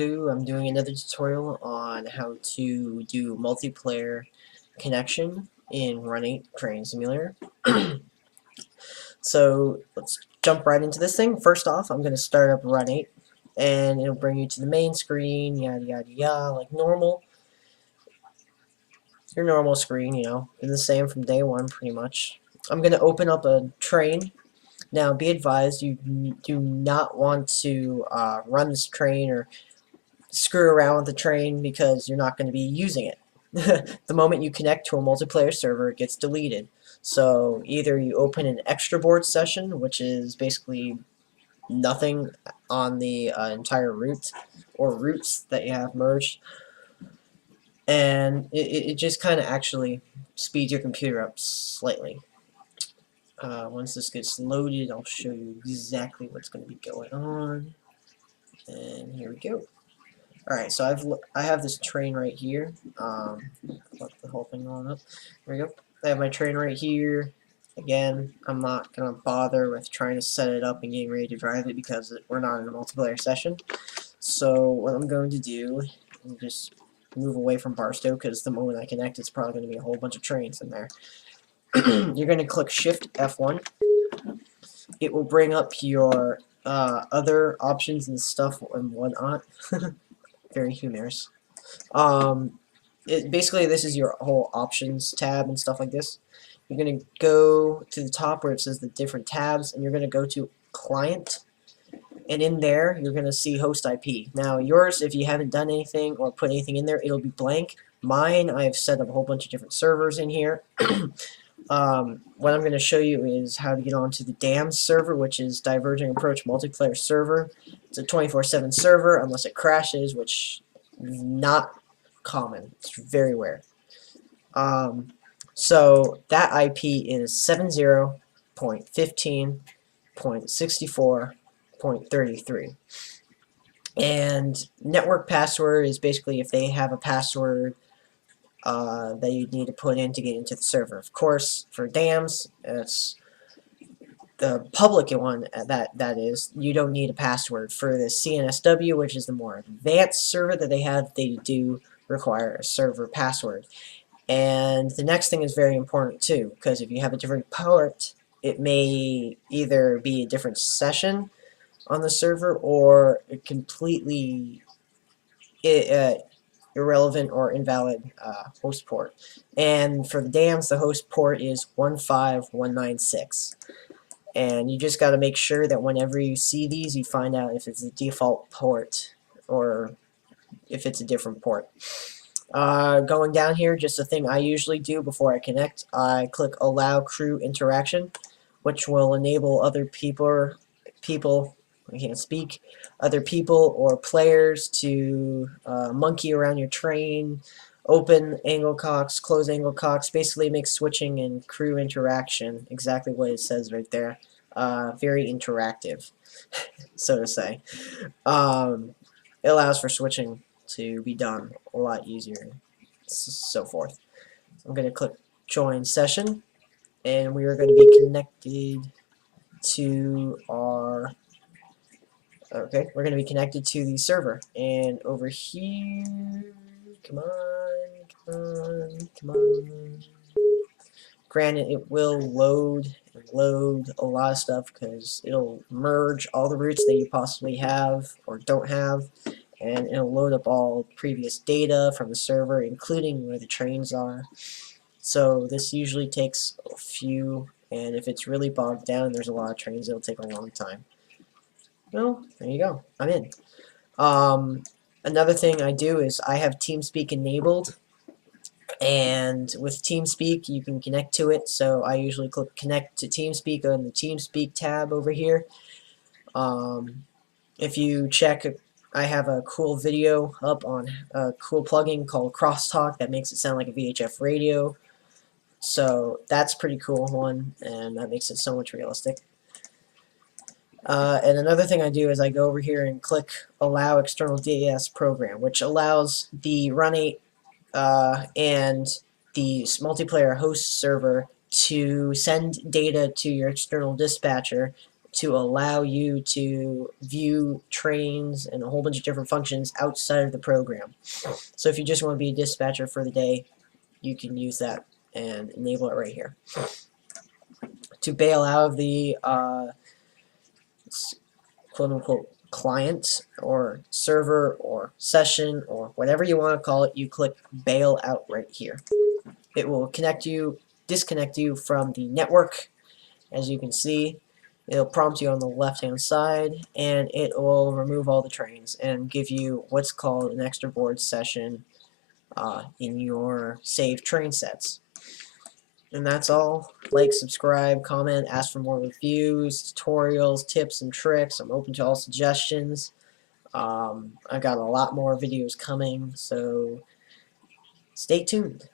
do, I'm doing another tutorial on how to do multiplayer connection in Run8 Train Simulator. So let's jump right into this thing. First off, I'm going to start up Run8 and it'll bring you to the main screen, yada yada yada, like normal. Your normal screen, you know, is the same from day one pretty much. I'm going to open up a train. Now be advised, you do not want to run this train or screw around with the train because you're not going to be using it. The moment you connect to a multiplayer server, it gets deleted. So either you open an extra board session, which is basically nothing on the entire route or routes that you have merged, and it just kind of actually speeds your computer up slightly. Once this gets loaded, I'll show you exactly what's going to be going on. And here we go. Alright, so I have this train right here. Let the whole thing on up. There we go. I have my train right here. Again, I'm not going to bother with trying to set it up and getting ready to drive it because we're not in a multiplayer session. So what I'm going to do is just move away from Barstow because the moment I connect, it's probably going to be a whole bunch of trains in there. You're going to click Shift F1. It will bring up your other options and stuff and whatnot. Very humorous. Basically, this is your whole options tab and stuff like this. You're going to go to the top where it says the different tabs, and you're going to go to Client. And in there, you're going to see Host IP. Now, yours, if you haven't done anything or put anything in there, it'll be blank. Mine, I've set up a whole bunch of different servers in here. What I'm going to show you is how to get onto the DAMS server, which is Diverging Approach Multiplayer Server. It's a 24/7 server unless it crashes, which is not common. It's very rare. So that IP is 70.15.64.33. And network password is basically if they have a password that you need to put in to get into the server. Of course, for DAMS, it's the public one that is, you don't need a password. For the CNSW, which is the more advanced server that they have, they do require a server password. And the next thing is very important too, because if you have a different port, it may either be a different session on the server or a completely irrelevant or invalid host port. And for the DAMS, the host port is 15196. And you just got to make sure that whenever you see these, you find out if it's the default port or if it's a different port. Going down here, just a thing I usually do before I connect, I click Allow Crew Interaction, which will enable other people, I can't speak, other people or players to monkey around your train, open angle cocks, close angle cocks, basically make switching and crew interaction exactly what it says right there. Very interactive, so to say. It allows for switching to be done a lot easier, so forth. I'm going to click Join Session, and we are going to be connected to our... Okay, we're going to be connected to the server. And over here... Come on. Granted, it will load a lot of stuff because it'll merge all the routes that you possibly have or don't have, and it'll load up all previous data from the server, including where the trains are. So this usually takes a few, and if it's really bogged down and there's a lot of trains, it'll take a long time. Well, there you go. I'm in. Another thing I do is I have TeamSpeak enabled, and with TeamSpeak you can connect to it, so I usually click Connect to TeamSpeak on the TeamSpeak tab over here. If you check, I have a cool video up on a cool plugin called Crosstalk that makes it sound like a VHF radio, so that's a pretty cool one, and that makes it so much realistic. And another thing I do is I go over here and click Allow External DAS Program, which allows the Run8 and the multiplayer host server to send data to your external dispatcher to allow you to view trains and a whole bunch of different functions outside of the program. So if you just want to be a dispatcher for the day, you can use that and enable it right here. To bail out of the quote-unquote client or server or session or whatever you want to call it, you click bail out right here. It will disconnect you from the network. As you can see, it'll prompt you on the left hand side, and it will remove all the trains and give you what's called an extra board session in your saved train sets. And that's all. Like, subscribe, comment, ask for more reviews, tutorials, tips, and tricks. I'm open to all suggestions. I've got a lot more videos coming, so stay tuned.